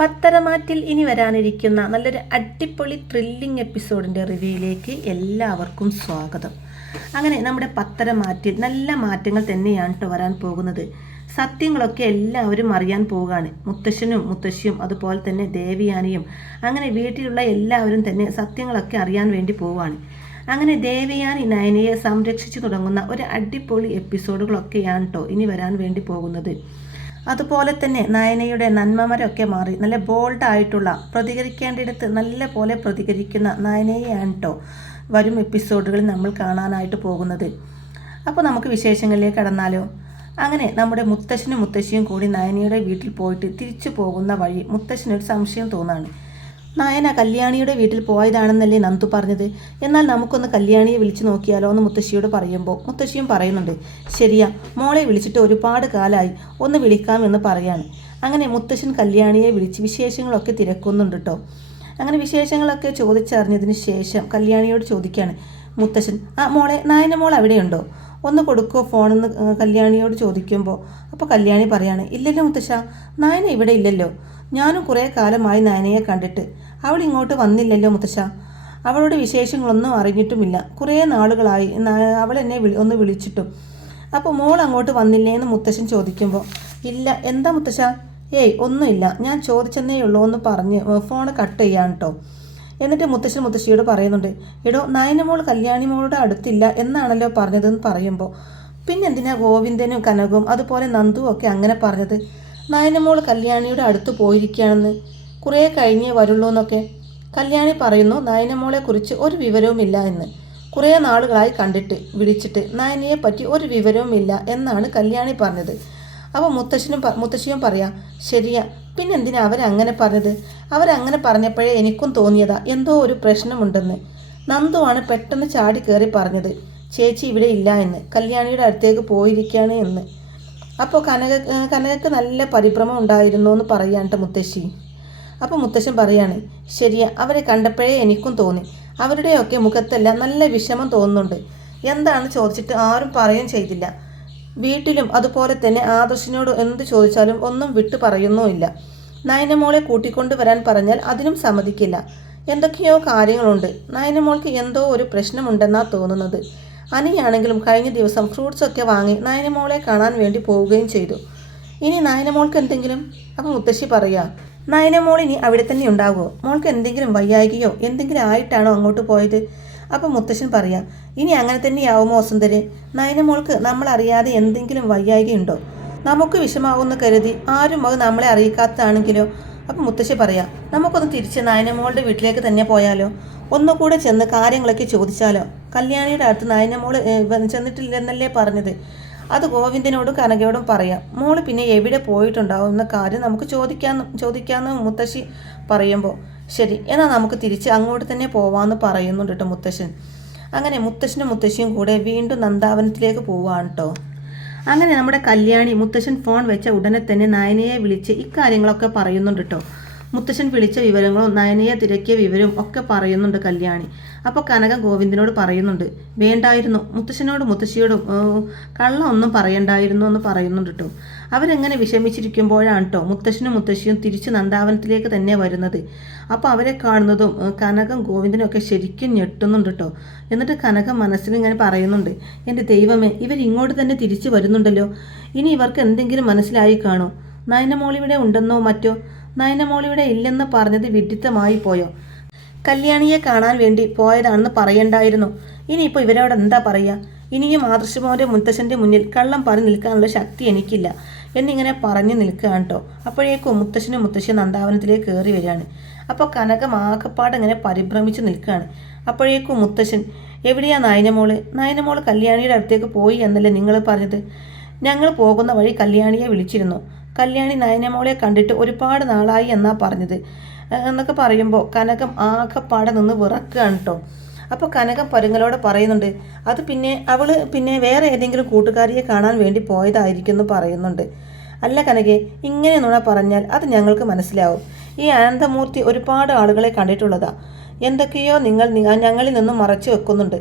പത്തരമാറ്റിൽ ഇനി വരാനിരിക്കുന്ന നല്ലൊരു അടിപൊളി ത്രില്ലിംഗ് എപ്പിസോഡിൻ്റെ റിവ്യൂയിലേക്ക് എല്ലാവർക്കും സ്വാഗതം. അങ്ങനെ നമ്മുടെ പത്തരമാറ്റിൽ നല്ല മാറ്റങ്ങൾ തന്നെയാണ് കേട്ടോ വരാൻ പോകുന്നത്. സത്യങ്ങളൊക്കെ എല്ലാവരും അറിയാൻ പോവുകയാണ്. മുത്തശ്ശനും മുത്തശ്ശിയും അതുപോലെ തന്നെ ദേവയാനിയും അങ്ങനെ വീട്ടിലുള്ള എല്ലാവരും തന്നെ സത്യങ്ങളൊക്കെ അറിയാൻ വേണ്ടി പോവുകയാണ്. അങ്ങനെ ദേവയാനി നയനയെ സംരക്ഷിച്ചു തുടങ്ങുന്ന ഒരു അടിപൊളി എപ്പിസോഡുകളൊക്കെയാണ് കേട്ടോ ഇനി വരാൻ വേണ്ടി പോകുന്നത്. അതുപോലെ തന്നെ നയനയുടെ നന്മമരൊക്കെ മാറി നല്ല ബോൾഡായിട്ടുള്ള പ്രതികരിക്കേണ്ടിടത്ത് നല്ല പോലെ പ്രതികരിക്കുന്ന നയനയെയാണ് കേട്ടോ വരും എപ്പിസോഡുകളിൽ നമ്മൾ കാണാനായിട്ട് പോകുന്നത്. അപ്പോൾ നമുക്ക് വിശേഷങ്ങളിലേക്ക് കടന്നാലോ. അങ്ങനെ നമ്മുടെ മുത്തശ്ശനും മുത്തശ്ശിയും കൂടി നയനയുടെ വീട്ടിൽ പോയിട്ട് തിരിച്ചു പോകുന്ന വഴി മുത്തശ്ശനൊരു സംശയം തോന്നാണ്. നയന കല്യാണിയുടെ വീട്ടിൽ പോയതാണെന്നല്ലേ നന്ദു പറഞ്ഞത്, എന്നാൽ നമുക്കൊന്ന് കല്യാണിയെ വിളിച്ചു നോക്കിയാലോ എന്ന് മുത്തശ്ശിയോട് പറയുമ്പോൾ മുത്തശ്ശിയും പറയുന്നുണ്ട്, ശരിയാ മോളെ വിളിച്ചിട്ട് ഒരുപാട് കാലമായി, ഒന്ന് വിളിക്കാമെന്ന് പറയാണ്. അങ്ങനെ മുത്തശ്ശൻ കല്യാണിയെ വിളിച്ച് വിശേഷങ്ങളൊക്കെ തിരക്കുന്നുണ്ട് കേട്ടോ. അങ്ങനെ വിശേഷങ്ങളൊക്കെ ചോദിച്ചറിഞ്ഞതിന് ശേഷം കല്യാണിയോട് ചോദിക്കുകയാണ് മുത്തശ്ശൻ, മോളെ നയന മോൾ അവിടെയുണ്ടോ, ഒന്ന് കൊടുക്കുമോ ഫോണെന്ന് കല്യാണിയോട് ചോദിക്കുമ്പോൾ അപ്പോൾ കല്യാണി പറയാണ്, ഇല്ലല്ലോ മുത്തശ്ശ, നയന ഇവിടെ ഇല്ലല്ലോ, ഞാനും കുറേ കാലമായി നയനയെ കണ്ടിട്ട്, അവൾ ഇങ്ങോട്ട് വന്നില്ലല്ലോ മുത്തശ്ശ, അവളുടെ വിശേഷങ്ങളൊന്നും അറിഞ്ഞിട്ടുമില്ല, കുറേ നാളുകളായി അവൾ എന്നെ ഒന്ന് വിളിച്ചിട്ടും. അപ്പോൾ മോൾ അങ്ങോട്ട് വന്നില്ലേ എന്ന് മുത്തശ്ശൻ ചോദിക്കുമ്പോൾ, ഇല്ല എന്താ മുത്തശ്ശ, ഒന്നുമില്ല, ഞാൻ ചോദിച്ചെന്നേ ഉള്ളൂ എന്ന് പറഞ്ഞ് ഫോൺ കട്ട് ചെയ്യാൻ കേട്ടോ. എന്നിട്ട് മുത്തശ്ശൻ മുത്തശ്ശിയോട് പറയുന്നുണ്ട്, എടോ നയന മോൾ കല്യാണി മോളുടെ അടുത്തില്ല എന്നാണല്ലോ പറഞ്ഞതെന്ന് പറയുമ്പോൾ, പിന്നെന്തിനാ ഗോവിന്ദനും കനകവും അതുപോലെ നന്ദുവും ഒക്കെ അങ്ങനെ പറഞ്ഞത്, നയനമോൾ കല്യാണിയുടെ അടുത്ത് പോയിരിക്കുകയാണെന്ന്, കുറേ കഴിഞ്ഞേ വരുള്ളൂ എന്നൊക്കെ. കല്യാണി പറയുന്നു നയനമോളെക്കുറിച്ച് ഒരു വിവരവുമില്ല എന്ന്, കുറേ നാളുകളായി കണ്ടിട്ട് വിളിച്ചിട്ട് നയനയെ പറ്റി ഒരു വിവരവുമില്ല എന്നാണ് കല്യാണി പറഞ്ഞത്. അപ്പോൾ മുത്തശ്ശിയും പറയാം, ശരിയാ, പിന്നെന്തിനാ അവരങ്ങനെ പറഞ്ഞത്, അവരങ്ങനെ പറഞ്ഞപ്പോഴേ എനിക്കും തോന്നിയതാ എന്തോ ഒരു പ്രശ്നമുണ്ടെന്ന്. നന്ദുവാണ് പെട്ടെന്ന് ചാടി കയറി പറഞ്ഞത് ചേച്ചി ഇവിടെ ഇല്ല എന്ന്, കല്യാണിയുടെ അടുത്തേക്ക് പോയിരിക്കുകയാണ് എന്ന്. അപ്പോൾ കനകക്ക് നല്ല പരിഭ്രമം ഉണ്ടായിരുന്നു എന്ന് പറയാണ്ട് മുത്തശ്ശി. അപ്പോൾ മുത്തശ്ശൻ പറയാണ്, ശരിയാ, അവരെ കണ്ടപ്പോഴേ എനിക്കും തോന്നി, അവരുടെയൊക്കെ മുഖത്തെല്ലാം നല്ല വിഷമം തോന്നുന്നുണ്ട്. എന്താണ് ചോദിച്ചിട്ട് ആരും പറയുകയും ചെയ്തില്ല. വീട്ടിലും അതുപോലെ തന്നെ ആദർശിനോട് എന്ത് ചോദിച്ചാലും ഒന്നും വിട്ടു പറയുന്നുമില്ല. നയനമോളെ കൂട്ടിക്കൊണ്ട് വരാൻ പറഞ്ഞാൽ അതിനും സമ്മതിക്കില്ല. എന്തൊക്കെയോ കാര്യങ്ങളുണ്ട്. നയനമോൾക്ക് എന്തോ ഒരു പ്രശ്നമുണ്ടെന്നാണ് തോന്നുന്നത്. അനിയാണെങ്കിലും കഴിഞ്ഞ ദിവസം ഫ്രൂട്ട്സൊക്കെ വാങ്ങി നയനമോളെ കാണാൻ വേണ്ടി പോവുകയും ചെയ്തു. ഇനി നയനമോൾക്ക് എന്തെങ്കിലും? അപ്പോൾ മുത്തശ്ശി പറയാ, നയനമോൾ ഇനി അവിടെ തന്നെ ഉണ്ടാകുമോ, മോൾക്ക് എന്തെങ്കിലും വയ്യായികയോ എന്തെങ്കിലും ആയിട്ടാണോ അങ്ങോട്ട് പോയത്? അപ്പോൾ മുത്തശ്ശൻ പറയാം, ഇനി അങ്ങനെ തന്നെയാവുമോ വസുന്ധരെ, നയനമോൾക്ക് നമ്മളറിയാതെ എന്തെങ്കിലും വയ്യായികയുണ്ടോ, നമുക്ക് വിഷമാവുമെന്ന് കരുതി ആരും അത് നമ്മളെ അറിയിക്കാത്തതാണെങ്കിലോ? അപ്പോൾ മുത്തശ്ശി പറയാം, നമുക്കൊന്ന് തിരിച്ച് നയനമോളുടെ വീട്ടിലേക്ക് തന്നെ പോയാലോ, ഒന്നുകൂടെ ചെന്ന് കാര്യങ്ങളൊക്കെ ചോദിച്ചാലോ, കല്യാണിയുടെ അടുത്ത് നയനമോള് ചെന്നിട്ടില്ലെന്നല്ലേ പറഞ്ഞത്, അത് ഗോവിന്ദനോടും കനകയോടും പറയാം, മോള് പിന്നെ എവിടെ പോയിട്ടുണ്ടാവും എന്ന കാര്യം നമുക്ക് ചോദിക്കാമെന്ന് മുത്തശ്ശി പറയുമ്പോൾ, ശരി എന്നാൽ നമുക്ക് തിരിച്ച് അങ്ങോട്ട് തന്നെ പോവാമെന്ന് പറയുന്നുണ്ട് കേട്ടോ മുത്തശ്ശൻ. അങ്ങനെ മുത്തശ്ശനും മുത്തശ്ശിയും കൂടെ വീണ്ടും നന്ദാവനത്തിലേക്ക് പോവാണ് കേട്ടോ. അങ്ങനെ നമ്മുടെ കല്യാണി മുത്തശ്ശൻ ഫോൺ വെച്ച ഉടനെ തന്നെ നയനയെ വിളിച്ച് ഇക്കാര്യങ്ങളൊക്കെ പറയുന്നുണ്ട് കേട്ടോ. മുത്തശ്ശൻ വിളിച്ച വിവരങ്ങളും നയനയെ തിരക്കിയ വിവരവും ഒക്കെ പറയുന്നുണ്ട് കല്യാണി. അപ്പോൾ കനക ഗോവിന്ദനോട് പറയുന്നുണ്ട്, വേണ്ടായിരുന്നു, മുത്തശ്ശനോടും മുത്തശ്ശിയോടും കള്ളം ഒന്നും പറയണ്ടായിരുന്നു എന്ന് പറയുന്നുണ്ട് കേട്ടോ. അവരെങ്ങനെ വിഷമിച്ചിരിക്കുമ്പോഴാണ് കേട്ടോ മുത്തശ്ശനും മുത്തശ്ശിയും തിരിച്ച് നന്ദാവനത്തിലേക്ക് തന്നെ വരുന്നത്. അപ്പോൾ അവരെ കാണുന്നതും കനകം ഗോവിന്ദനും ഒക്കെ ശരിക്കും ഞെട്ടുന്നുണ്ട് കേട്ടോ. എന്നിട്ട് കനക മനസ്സിൽ ഇങ്ങനെ പറയുന്നുണ്ട്, എൻ്റെ ദൈവമേ, ഇവരിങ്ങോട്ട് തന്നെ തിരിച്ചു വരുന്നുണ്ടല്ലോ, ഇനി ഇവർക്ക് എന്തെങ്കിലും മനസ്സിലായി കാണോ, നയനമോളിവിടെ ഉണ്ടെന്നോ മറ്റോ, നയനമോളിവിടെ ഇല്ലെന്ന് പറഞ്ഞത് വിഡിത്തമായി പോയോ, കല്യാണിയെ കാണാൻ വേണ്ടി പോയതാണെന്ന് പറയണ്ടായിരുന്നു, ഇനിയിപ്പോൾ ഇവരോട് എന്താ പറയുക, ഇനിയും ആദർശമോൻ്റെ മുത്തശ്ശൻ്റെ മുന്നിൽ കള്ളം പറഞ്ഞ് നിൽക്കാനുള്ള ശക്തി എനിക്കില്ല എന്നിങ്ങനെ പറഞ്ഞു നിൽക്കുകയാണ് കേട്ടോ. അപ്പോഴേക്കും മുത്തശ്ശനും മുത്തശ്ശിയും നന്ദാവനത്തിലേക്ക് കയറി വരികയാണ്. അപ്പോൾ കനകം ആകപ്പാട് ഇങ്ങനെ പരിഭ്രമിച്ച് നിൽക്കുകയാണ്. അപ്പോഴേക്കും മുത്തശ്ശൻ, എവിടെയാ നയനമോള് കല്യാണിയുടെ അടുത്തേക്ക് പോയി എന്നല്ലേ നിങ്ങൾ പറഞ്ഞത്, ഞങ്ങൾ പോകുന്ന വഴി കല്യാണിയെ വിളിച്ചിരുന്നു, കല്യാണി നയനമോളെ കണ്ടിട്ട് ഒരുപാട് നാളായി എന്നാ പറഞ്ഞത് എന്നൊക്കെ പറയുമ്പോൾ കനകം ആകെപ്പാടെ നിന്ന് വിറക്കുകയാണ് കേട്ടോ. അപ്പോൾ കനകം പരുങ്ങലോടെ പറയുന്നുണ്ട്, അത് അവൾ വേറെ ഏതെങ്കിലും കൂട്ടുകാരിയെ കാണാൻ വേണ്ടി പോയതായിരിക്കും എന്ന് പറയുന്നുണ്ട്. അല്ല കനകെ, ഇങ്ങനെ നുണ പറഞ്ഞാൽ അത് ഞങ്ങൾക്ക് മനസ്സിലാവും, ഈ അനന്തമൂർത്തി ഒരുപാട് ആളുകളെ കണ്ടിട്ടുള്ളതാ, എന്തൊക്കെയോ ഞങ്ങളിൽ നിന്നും മറച്ചു വെക്കുന്നുണ്ട്,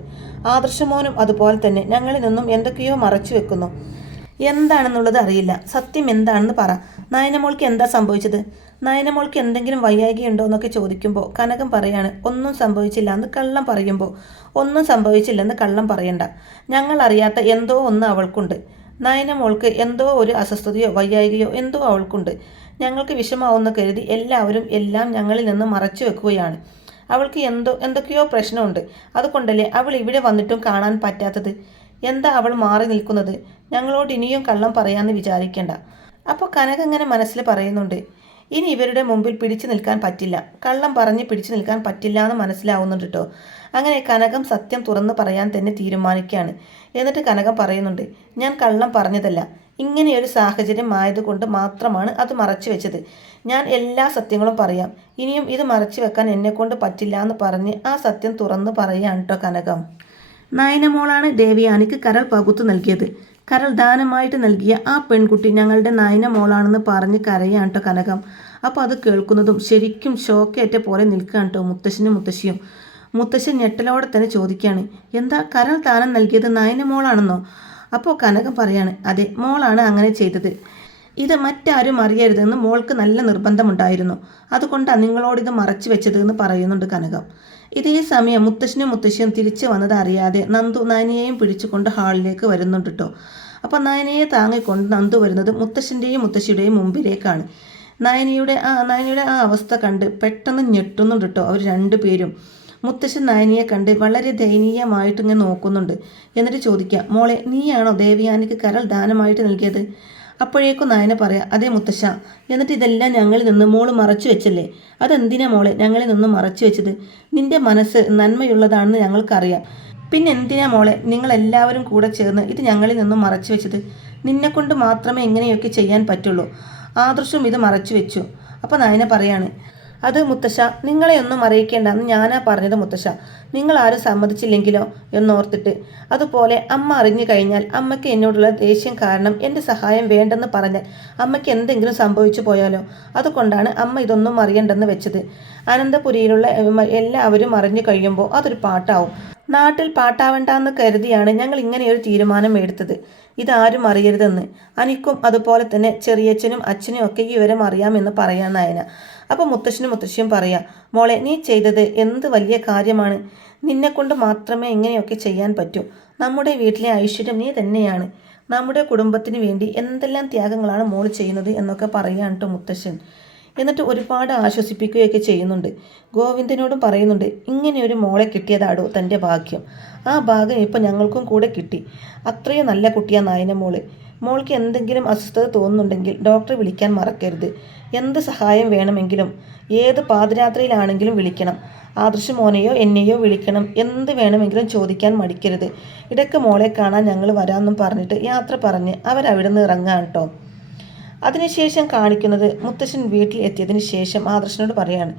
ആദർശമോനും അതുപോലെ തന്നെ ഞങ്ങളിൽ നിന്നും എന്തൊക്കെയോ മറച്ചു വെക്കുന്നു, എന്താണെന്നുള്ളത് അറിയില്ല, സത്യം എന്താണെന്ന് പറ, നയനമോൾക്ക് എന്താ സംഭവിച്ചത്, നയനമോൾക്ക് എന്തെങ്കിലും വയ്യായികയുണ്ടോ എന്നൊക്കെ ചോദിക്കുമ്പോൾ കനകം പറയാണ് ഒന്നും സംഭവിച്ചില്ല എന്ന് കള്ളം പറയുമ്പോൾ ഒന്നും സംഭവിച്ചില്ലെന്ന് കള്ളം പറയണ്ട. ഞങ്ങൾ അറിയാത്ത എന്തോ ഒന്ന് അവൾക്കുണ്ട്. നയനമോൾക്ക് എന്തോ ഒരു അസ്വസ്ഥതയോ വയ്യായികയോ എന്തോ അവൾക്കുണ്ട്. ഞങ്ങൾക്ക് വിഷമാവുന്ന കരുതി എല്ലാവരും എല്ലാം ഞങ്ങളിൽ നിന്ന് മറച്ചു വെക്കുകയാണ്. അവൾക്ക് എന്തൊക്കെയോ പ്രശ്നമുണ്ട്. അതുകൊണ്ടല്ലേ അവൾ ഇവിടെ വന്നിട്ടും കാണാൻ പറ്റാത്തത്. എന്താ അവൾ മാറി നിൽക്കുന്നത്? ഞങ്ങളോട് ഇനിയും കള്ളം പറയാമെന്ന് വിചാരിക്കേണ്ട. അപ്പോൾ കനക ഇങ്ങനെ മനസ്സിൽ പറയുന്നുണ്ട്, ഇനി ഇവരുടെ മുമ്പിൽ പിടിച്ചു നിൽക്കാൻ പറ്റില്ല, കള്ളം പറഞ്ഞ് പിടിച്ചു നിൽക്കാൻ പറ്റില്ല എന്ന് മനസ്സിലാവുന്നുണ്ട് കേട്ടോ. അങ്ങനെ കനകം സത്യം തുറന്ന് പറയാൻ തന്നെ തീരുമാനിക്കുകയാണ്. എന്നിട്ട് കനകം പറയുന്നുണ്ട്, ഞാൻ കള്ളം പറഞ്ഞതല്ല, ഇങ്ങനെയൊരു സാഹചര്യം ആയതുകൊണ്ട് മാത്രമാണ് അത് മറച്ചു വെച്ചത്. ഞാൻ എല്ലാ സത്യങ്ങളും പറയാം. ഇനിയും ഇത് മറച്ചു വെക്കാൻ എന്നെക്കൊണ്ട് പറ്റില്ല എന്ന് പറഞ്ഞ് ആ സത്യം തുറന്ന് പറയുകയാണ് കേട്ടോ കനകം. നയനമോളാണ് ദേവയാനിക്ക് കരൾ പകുത്തു നൽകിയത്. കരൾ ദാനമായിട്ട് നൽകിയ ആ പെൺകുട്ടി ഞങ്ങളുടെ നയനമോളാണെന്ന് പറഞ്ഞ് കരയാണ് കേട്ടോ കനകം. അപ്പോൾ അത് കേൾക്കുന്നതും ശരിക്കും ഷോക്കേറ്റ പോലെ നിൽക്കുകയാണ് കേട്ടോ മുത്തശ്ശനും മുത്തശ്ശിയും. മുത്തശ്ശൻ ഞെട്ടലോടെ തന്നെ ചോദിക്കുകയാണ്, എന്താ കരൾ ദാനം നൽകിയത് നയനമോളാണെന്നോ? അപ്പോൾ കനകം പറയാണ്, അതെ, മോളാണ് അങ്ങനെ ചെയ്തത്. ഇത് മറ്റാരും അറിയരുതെന്ന് മോൾക്ക് നല്ല നിർബന്ധമുണ്ടായിരുന്നു. അതുകൊണ്ടാണ് നിങ്ങളോടിത് മറച്ചു വെച്ചത് എന്ന് പറയുന്നുണ്ട് കനകം. ഇതേ സമയം മുത്തശ്ശനും മുത്തശ്ശിയും തിരിച്ചു വന്നത് അറിയാതെ നന്ദു നയനയെയും പിടിച്ചുകൊണ്ട് ഹാളിലേക്ക് വരുന്നുണ്ട് കേട്ടോ. അപ്പോൾ നയനയെ താങ്ങിക്കൊണ്ട് നന്ദു വരുന്നത് മുത്തശ്ശൻ്റെയും മുത്തശ്ശിയുടെയും മുമ്പിലേക്കാണ്. നയനയുടെ ആ അവസ്ഥ കണ്ട് പെട്ടെന്ന് ഞെട്ടുന്നുണ്ട് കേട്ടോ അവർ രണ്ടുപേരും. മുത്തശ്ശൻ നയനയെ കണ്ട് വളരെ ദയനീയമായിട്ട് ഇങ്ങനെ നോക്കുന്നുണ്ട്. എന്നിട്ട് ചോദിക്കുക, മോളെ, നീയാണോ ദേവയാനിക്ക് കരൾ ദാനമായിട്ട് നൽകിയത്? അപ്പോഴേക്കും നയന പറയാം, അതെ മുത്തശ്ശ. എന്നിട്ട് ഇതെല്ലാം ഞങ്ങളിൽ നിന്ന് മോള് മറച്ചു വെച്ചല്ലേ? അതെന്തിനാ മോളെ ഞങ്ങളിൽ നിന്ന് മറച്ചു വെച്ചത്? നിന്റെ മനസ്സ് നന്മയുള്ളതാണെന്ന് ഞങ്ങൾക്കറിയാം. പിന്നെ എന്തിനാ മോളെ നിങ്ങളെല്ലാവരും കൂടെ ചേർന്ന് ഇത് ഞങ്ങളിൽ നിന്നും മറച്ചു വെച്ചത്? നിന്നെക്കൊണ്ട് മാത്രമേ ഇങ്ങനെയൊക്കെ ചെയ്യാൻ പറ്റുള്ളൂ. ആദർശും ഇത് മറച്ചു വെച്ചു. അപ്പോൾ നയന പറയാണ്, അത് മുത്തശ്ശ, നിങ്ങളെ ഒന്നും അറിയിക്കേണ്ടെന്ന് ഞാനാ പറഞ്ഞത് മുത്തശ്ശ. നിങ്ങൾ ആരും സമ്മതിച്ചില്ലെങ്കിലോ എന്നോർത്തിട്ട്. അതുപോലെ അമ്മ അറിഞ്ഞു കഴിഞ്ഞാൽ അമ്മയ്ക്ക് എന്നോടുള്ള ദേഷ്യം കാരണം എൻ്റെ സഹായം വേണ്ടെന്ന് പറഞ്ഞാൽ അമ്മയ്ക്ക് എന്തെങ്കിലും സംഭവിച്ചു പോയാലോ? അതുകൊണ്ടാണ് അമ്മ ഇതൊന്നും അറിയണ്ടെന്ന് വെച്ചത്. അനന്തപുരിയിലുള്ള എല്ലാവരും അറിഞ്ഞു കഴിയുമ്പോൾ അതൊരു പാട്ടാവും. നാട്ടിൽ പാട്ടാവണ്ടെന്ന് കരുതിയാണ് ഞങ്ങൾ ഇങ്ങനെയൊരു തീരുമാനം എടുത്തത്. ഇതാരും അറിയരുതെന്ന്. അനിക്കും അതുപോലെ തന്നെ ചെറിയച്ഛനും അച്ഛനും ഒക്കെ ഈ വിവരം അറിയാമെന്ന് പറയാൻ നയന. അപ്പോൾ മുത്തശ്ശനും മുത്തശ്ശിയും പറയാം, മോളെ, നീ ചെയ്തത് എന്ത് വലിയ കാര്യമാണ്. നിന്നെക്കൊണ്ട് മാത്രമേ ഇങ്ങനെയൊക്കെ ചെയ്യാൻ പറ്റൂ. നമ്മുടെ വീട്ടിലെ ഐശ്വര്യം നീ തന്നെയാണ്. നമ്മുടെ കുടുംബത്തിന് വേണ്ടി എന്തെല്ലാം ത്യാഗങ്ങളാണ് മോൾ ചെയ്യുന്നത് എന്നൊക്കെ പറയാൻ കേട്ടോ മുത്തശ്ശൻ. എന്നിട്ട് ഒരുപാട് ആശ്വസിപ്പിക്കുകയൊക്കെ ചെയ്യുന്നുണ്ട്. ഗോവിന്ദനോടും പറയുന്നുണ്ട്, ഇങ്ങനെയൊരു മോളെ കിട്ടിയതാടോ തൻ്റെ ഭാഗ്യം. ആ ഭാഗ്യം ഇപ്പോൾ ഞങ്ങൾക്കും കൂടെ കിട്ടി. അത്രയും നല്ല കുട്ടിയാണ് നയനമോള്. മോൾക്ക് എന്തെങ്കിലും അസ്വസ്ഥത തോന്നുന്നുണ്ടെങ്കിൽ ഡോക്ടറെ വിളിക്കാൻ മറക്കരുത്. എന്ത് സഹായം വേണമെങ്കിലും ഏത് പാതിരാത്രിയിലാണെങ്കിലും വിളിക്കണം. ആദർശ് മോനെയോ എന്നെയോ വിളിക്കണം. എന്ത് വേണമെങ്കിലും ചോദിക്കാൻ മടിക്കരുത്. ഇടയ്ക്ക് മോളെ കാണാൻ ഞങ്ങൾ വരാമെന്നും പറഞ്ഞിട്ട് യാത്ര പറഞ്ഞ് അവരവിടെ നിന്ന് ഇറങ്ങാൻ കേട്ടോ. അതിനുശേഷം കാണിക്കുന്നത് മുത്തശ്ശൻ വീട്ടിൽ എത്തിയതിന് ശേഷം ആദർശനോട് പറയാണ്,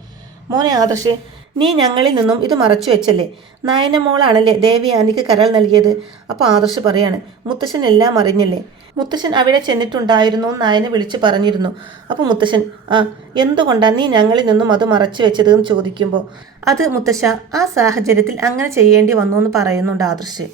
മോനെ ആദർശ്, നീ ഞങ്ങളിൽ നിന്നും ഇത് മറച്ചു വെച്ചല്ലേ? നയനമോളാണല്ലേ ദേവയാനിക്ക് കരൾ നൽകിയത്? അപ്പോൾ ആദർശ് പറയാണ്, മുത്തശ്ശൻ എല്ലാം അറിഞ്ഞല്ലേ? മുത്തശ്ശൻ അവിടെ ചെന്നിട്ടുണ്ടായിരുന്നു എന്ന് നയനെ വിളിച്ച് പറഞ്ഞിരുന്നു. അപ്പോൾ മുത്തശ്ശൻ, എന്തുകൊണ്ടാണ് നീ ഞങ്ങളിൽ നിന്നും അത് മറച്ചു വെച്ചത് എന്ന് ചോദിക്കുമ്പോൾ, അത് മുത്തശ്ശ, ആ സാഹചര്യത്തിൽ അങ്ങനെ ചെയ്യേണ്ടി വന്നു എന്ന് പറയുന്നുണ്ട് ആദർശ്.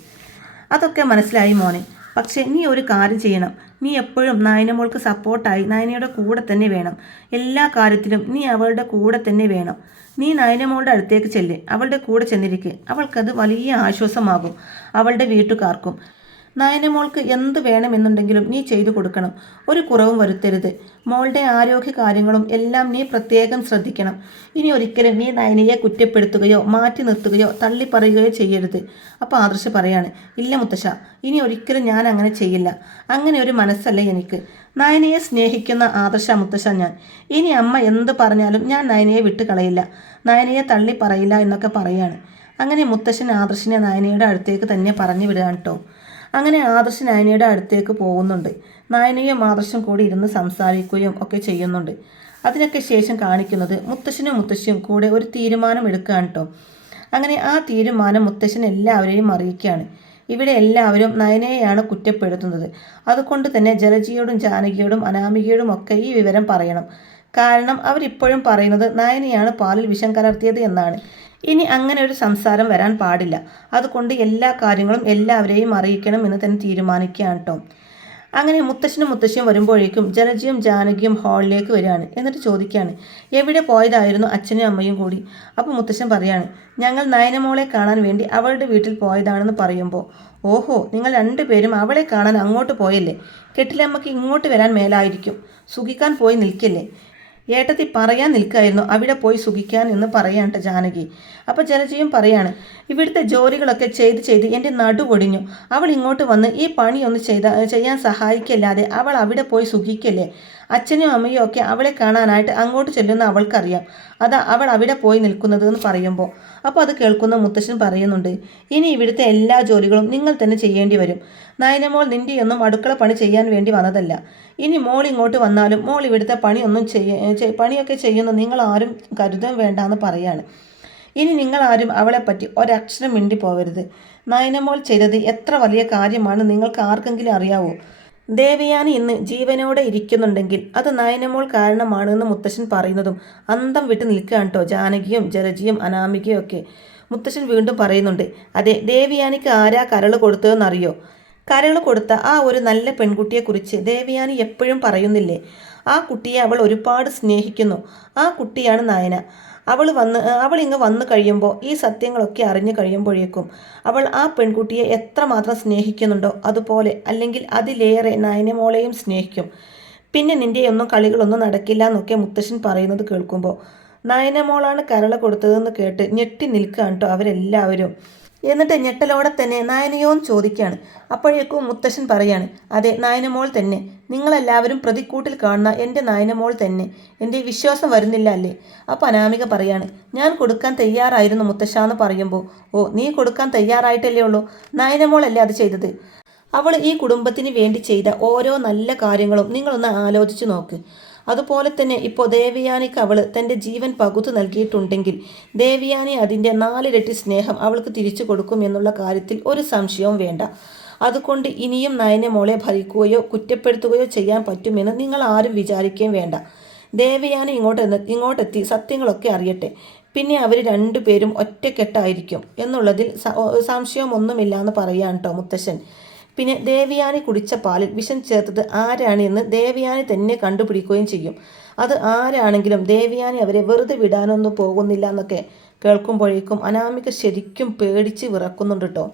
അതൊക്കെ മനസ്സിലായി മോനെ. പക്ഷേ നീ ഒരു കാര്യം ചെയ്യണം. നീ എപ്പോഴും നയനമോൾക്ക് സപ്പോർട്ടായി നയനയുടെ കൂടെ തന്നെ വേണം. എല്ലാ കാര്യത്തിലും നീ അവളുടെ കൂടെ തന്നെ വേണം. നീ നയനമോളുടെ അടുത്തേക്ക് ചെല്ല്, അവളുടെ കൂടെ ചെന്നിരിക്കുക. അവൾക്കത് വലിയ ആശ്വാസമാകും, അവളുടെ വീട്ടുകാർക്കും. നയനമോൾക്ക് എന്ത് വേണമെന്നുണ്ടെങ്കിലും നീ ചെയ്തു കൊടുക്കണം. ഒരു കുറവും വരുത്തരുത്. മോളുടെ ആരോഗ്യ കാര്യങ്ങളും എല്ലാം നീ പ്രത്യേകം ശ്രദ്ധിക്കണം. ഇനി ഒരിക്കലും നീ നയനയെ കുറ്റപ്പെടുത്തുകയോ മാറ്റി നിർത്തുകയോ തള്ളിപ്പറയുകയോ ചെയ്യരുത്. അപ്പോൾ ആദർശ് പറയാണ്, ഇല്ല മുത്തശ്ശ, ഇനി ഒരിക്കലും ഞാൻ അങ്ങനെ ചെയ്യില്ല. അങ്ങനെ ഒരു മനസ്സല്ല എനിക്ക്. നയനയെ സ്നേഹിക്കുന്ന ആദർശ മുത്തശ്ശ ഞാൻ. ഇനി അമ്മ എന്ത് പറഞ്ഞാലും ഞാൻ നയനയെ വിട്ട് കളയില്ല, നയനയെ തള്ളി പറയില്ല എന്നൊക്കെ പറയാണ്. അങ്ങനെ മുത്തശ്ശൻ ആദർശിനെ നയനയുടെ അടുത്തേക്ക് തന്നെ പറഞ്ഞു വിടുകയാണ് കേട്ടോ. അങ്ങനെ ആദർശ് നയനയുടെ അടുത്തേക്ക് പോകുന്നുണ്ട്. നയനയും ആദർശും കൂടി ഇരുന്ന് സംസാരിക്കുകയും ഒക്കെ ചെയ്യുന്നുണ്ട്. അതിനൊക്കെ ശേഷം കാണിക്കുന്നത് മുത്തശ്ശനും മുത്തശ്ശിയും കൂടെ ഒരു തീരുമാനം എടുക്കുകയാണ് കേട്ടോ. അങ്ങനെ ആ തീരുമാനം മുത്തശ്ശൻ എല്ലാവരെയും അറിയിക്കുകയാണ്. ഇവിടെ എല്ലാവരും നയനയെയാണ് കുറ്റപ്പെടുത്തുന്നത്. അതുകൊണ്ട് തന്നെ ജലജിയോടും ജാനകിയോടും അനാമികയോടും ഒക്കെ ഈ വിവരം പറയണം. കാരണം അവരിപ്പോഴും പറയുന്നത് നയനയാണ് പാലിൽ വിഷം കലർത്തിയത് എന്നാണ്. ഇനി അങ്ങനെ ഒരു സംസാരം വരാൻ പാടില്ല. അതുകൊണ്ട് എല്ലാ കാര്യങ്ങളും എല്ലാവരെയും അറിയിക്കണം എന്ന് തന്നെ തീരുമാനിക്കുകയാണ് കേട്ടോ. അങ്ങനെ മുത്തശ്ശനും മുത്തശ്ശിയും വരുമ്പോഴേക്കും ജലജയും ജാനകിയും ഹാളിലേക്ക് വരികയാണ്. എന്നിട്ട് ചോദിക്കുകയാണ്, എവിടെ പോയതായിരുന്നു അച്ഛനും അമ്മയും കൂടി? അപ്പോൾ മുത്തശ്ശൻ പറയാണ്, ഞങ്ങൾ നയനമോളെ കാണാൻ വേണ്ടി അവളുടെ വീട്ടിൽ പോയതാണെന്ന് പറയുമ്പോൾ, ഓഹോ, നിങ്ങൾ രണ്ടുപേരും അവളെ കാണാൻ അങ്ങോട്ട് പോയല്ലേ? കെട്ടിലമ്മക്ക് ഇങ്ങോട്ട് വരാൻ മേലായിരിക്കും, സുഖിക്കാൻ പോയി നിൽക്കില്ലേ? ഏട്ടത്തി പറയാൻ നിൽക്കായിരുന്നു അവിടെ പോയി സുഖിക്കാൻ എന്ന് പറയാണ്ട ജാനകി. അപ്പോൾ ജലജയും പറയാണ്, ഇവിടുത്തെ ജോലികളൊക്കെ ചെയ്ത് എൻ്റെ നടുപൊടിഞ്ഞു. അവൾ ഇങ്ങോട്ട് വന്ന് ഈ പണിയൊന്ന് ചെയ്യാൻ സഹായിക്കല്ലാതെ അവൾ അവിടെ പോയി സുഖിക്കല്ലേ? അച്ഛനും അമ്മയും ഒക്കെ അവളെ കാണാനായിട്ട് അങ്ങോട്ട് ചെല്ലുന്ന അവൾക്കറിയാം. അതാ അവൾ അവിടെ പോയി നിൽക്കുന്നത് എന്ന് പറയുമ്പോൾ, അപ്പോൾ അത് കേൾക്കുന്ന മുത്തശ്ശൻ പറയുന്നുണ്ട്, ഇനി ഇവിടുത്തെ എല്ലാ ജോലികളും നിങ്ങൾ തന്നെ ചെയ്യേണ്ടി വരും. നയനമോൾ നിൻ്റെയൊന്നും അടുക്കള പണി ചെയ്യാൻ വേണ്ടി വന്നതല്ല. ഇനി മോൾ ഇങ്ങോട്ട് വന്നാലും മോൾ ഇവിടുത്തെ പണിയൊക്കെ ചെയ്യുന്ന നിങ്ങൾ ആരും കരുതാൻ വേണ്ടാന്ന് പറയാണ്. ഇനി നിങ്ങളാരും അവളെപ്പറ്റി ഒരക്ഷരം മിണ്ടി പോകരുത്. നയനമോൾ ചെയ്തത് എത്ര വലിയ കാര്യമാണ് നിങ്ങൾക്ക് ആർക്കെങ്കിലും അറിയാവോ? ദേവയാനി ഇന്ന് ജീവനോടെ ഇരിക്കുന്നുണ്ടെങ്കിൽ അത് നയനമോൾ കാരണമാണ് എന്ന് മുത്തശ്ശൻ പറയുന്നതും അന്തം വിട്ട് നിൽക്കുകയാണ് കേട്ടോ ജാനകിയും ജലജിയും അനാമികയും ഒക്കെ. മുത്തശ്ശൻ വീണ്ടും പറയുന്നുണ്ട്, അതെ, ദേവയാനിക്ക് ആരാ കരൾ കൊടുത്തതെന്നറിയോ? കരൾ കൊടുത്ത ആ ഒരു നല്ല പെൺകുട്ടിയെക്കുറിച്ച് ദേവയാനി എപ്പോഴും പറയുന്നില്ലേ? ആ കുട്ടിയെ അവൾ ഒരുപാട് സ്നേഹിക്കുന്നു. ആ കുട്ടിയാണ് നയന. അവൾ ഇങ്ങ് വന്നു കഴിയുമ്പോൾ ഈ സത്യങ്ങളൊക്കെ അറിഞ്ഞു കഴിയുമ്പോഴേക്കും അവൾ ആ പെൺകുട്ടിയെ എത്രമാത്രം സ്നേഹിക്കുന്നുണ്ടോ അതുപോലെ, അല്ലെങ്കിൽ അതിലേറെ നയനമോളെയും സ്നേഹിക്കും. പിന്നെ നിൻ്റെയൊന്നും കളികളൊന്നും നടക്കില്ല എന്നൊക്കെ മുത്തശ്ശൻ പറയുന്നത് കേൾക്കുമ്പോൾ നയനമോളാണ് കരൾ കൊടുത്തതെന്ന് കേട്ട് ഞെട്ടി നിൽക്കുകയാണ് കേട്ടോ അവരെല്ലാവരും. എന്നിട്ട് ഞെട്ടലോടെ തന്നെ നയനയോന്ന് ചോദിക്കുകയാണ്. അപ്പോഴേക്കും മുത്തശ്ശൻ പറയാണ്, അതെ, നയനമോൾ തന്നെ. നിങ്ങളെല്ലാവരും പ്രതിക്കൂട്ടിൽ കാണുന്ന എൻ്റെ നയനമോൾ തന്നെ. എൻ്റെ വിശ്വാസം വരുന്നില്ല അല്ലേ? അപ്പോൾ അനാമിക പറയാണ്, ഞാൻ കൊടുക്കാൻ തയ്യാറായിരുന്നു മുത്തശ്ശ എന്ന് പറയുമ്പോൾ, ഓ, നീ കൊടുക്കാൻ തയ്യാറായിട്ടല്ലേ ഉള്ളൂ? നയനമോളല്ലേ അത് ചെയ്തത്. അവൾ ഈ കുടുംബത്തിന് വേണ്ടി ചെയ്ത ഓരോ നല്ല കാര്യങ്ങളും നിങ്ങളൊന്ന് ആലോചിച്ച് നോക്ക്. അതുപോലെ തന്നെ ഇപ്പോൾ ദേവയാനിക്ക് അവൾ തൻ്റെ ജീവൻ പകുത്തു നൽകിയിട്ടുണ്ടെങ്കിൽ ദേവയാനി അതിൻ്റെ 4 ഇരട്ടി സ്നേഹം അവൾക്ക് തിരിച്ചു കൊടുക്കും എന്നുള്ള കാര്യത്തിൽ ഒരു സംശയവും വേണ്ട. അതുകൊണ്ട് ഇനിയും നയനമോളെ ഭരിക്കുകയോ കുറ്റപ്പെടുത്തുകയോ ചെയ്യാൻ പറ്റുമെന്ന് നിങ്ങൾ ആരും വിചാരിക്കുകയും വേണ്ട. ദേവയാനി ഇങ്ങോട്ടെത്തി സത്യങ്ങളൊക്കെ അറിയട്ടെ. പിന്നെ അവർ രണ്ടുപേരും ഒറ്റക്കെട്ടായിരിക്കും എന്നുള്ളതിൽ സംശയമൊന്നുമില്ല എന്ന് പറയാൻ കേട്ടോ മുത്തശ്ശൻ. പിന്നെ ദേവയാനി കുടിച്ച പാലിൽ വിഷം ചേർത്തത് ആരാണ് എന്ന് ദേവയാനി തന്നെ കണ്ടുപിടിക്കുകയും ചെയ്യും. അത് ആരാണെങ്കിലും ദേവയാനി അവരെ വെറുതെ വിടാനൊന്നും പോകുന്നില്ല എന്നൊക്കെ കേൾക്കുമ്പോഴേക്കും അനാമിക ശരിക്കും പേടിച്ച് വിറക്കുന്നുണ്ട് കേട്ടോ.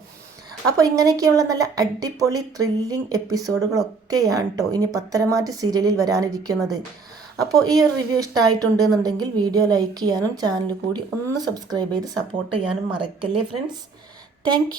അപ്പോൾ ഇങ്ങനെയൊക്കെയുള്ള നല്ല അടിപൊളി ത്രില്ലിംഗ് എപ്പിസോഡുകളൊക്കെയാണ് കേട്ടോ ഇനി പത്തരമാറ്റ് സീരിയലിൽ വരാനിരിക്കുന്നത്. അപ്പോൾ ഈ ഒരു റിവ്യൂ ഇഷ്ടമായിട്ടുണ്ടെന്നുണ്ടെങ്കിൽ വീഡിയോ ലൈക്ക് ചെയ്യാനും ചാനൽ കൂടി ഒന്ന് സബ്സ്ക്രൈബ് ചെയ്ത് സപ്പോർട്ട് ചെയ്യാനും മറക്കല്ലേ ഫ്രണ്ട്സ്. താങ്ക്